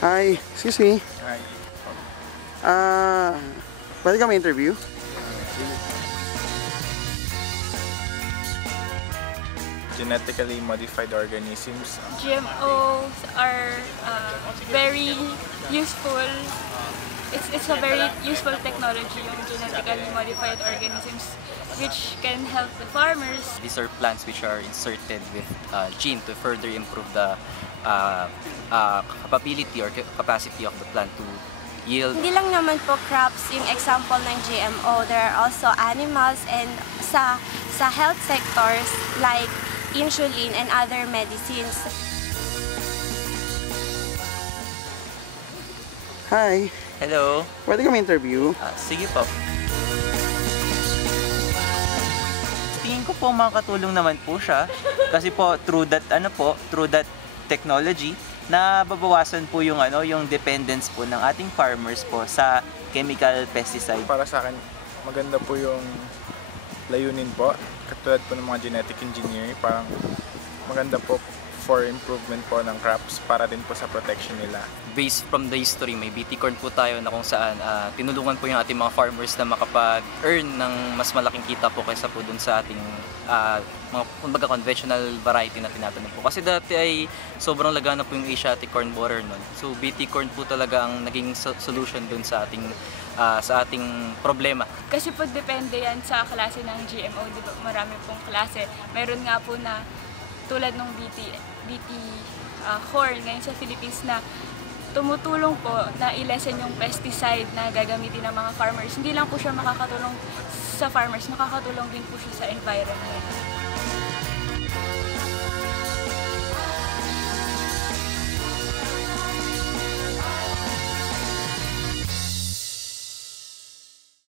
Hi, excuse me. Hi. Pwede ka ma-interview? Genetically modified organisms. GMOs are very useful. It's a very useful technology, yung genetically modified organisms, which can help the farmers. These are plants which are inserted with gene to further improve the capability or capacity of the plant to yield. Hindi lang naman po crops yung example ng GMO. There are also animals and sa health sectors like insulin and other medicines. Hi, Hello. pwede ka ma-interview? Sige po. Tingin ko po makakatulong naman po siya kasi po through that technology na babawasan po yung yung dependence po ng ating farmers po sa chemical pesticide. Para sa akin, maganda po yung layunin po. Katulad po ng mga genetic engineering, parang maganda po for improvement po ng crops para din po sa protection nila. Based from the history, may BT corn po tayo na kung saan tinulungan po yung ating mga farmers na makapag-earn ng mas malaking kita po kaysa po dun sa ating mga kumbaga conventional variety na tinatanong po. Kasi dati ay sobrang lagana po yung Asiatic corn borer nun. So BT corn po talaga ang naging solution dun sa ating problema. Kasi po depende yan sa klase ng GMO, di ba? Marami pong klase. Meron nga po na tulad ng BT corn ngayon sa Philippines na tumutulong po na i-lessen yung pesticide na gagamitin ng mga farmers. Hindi lang po siya makakatulong sa farmers, makakatulong din po siya sa environment.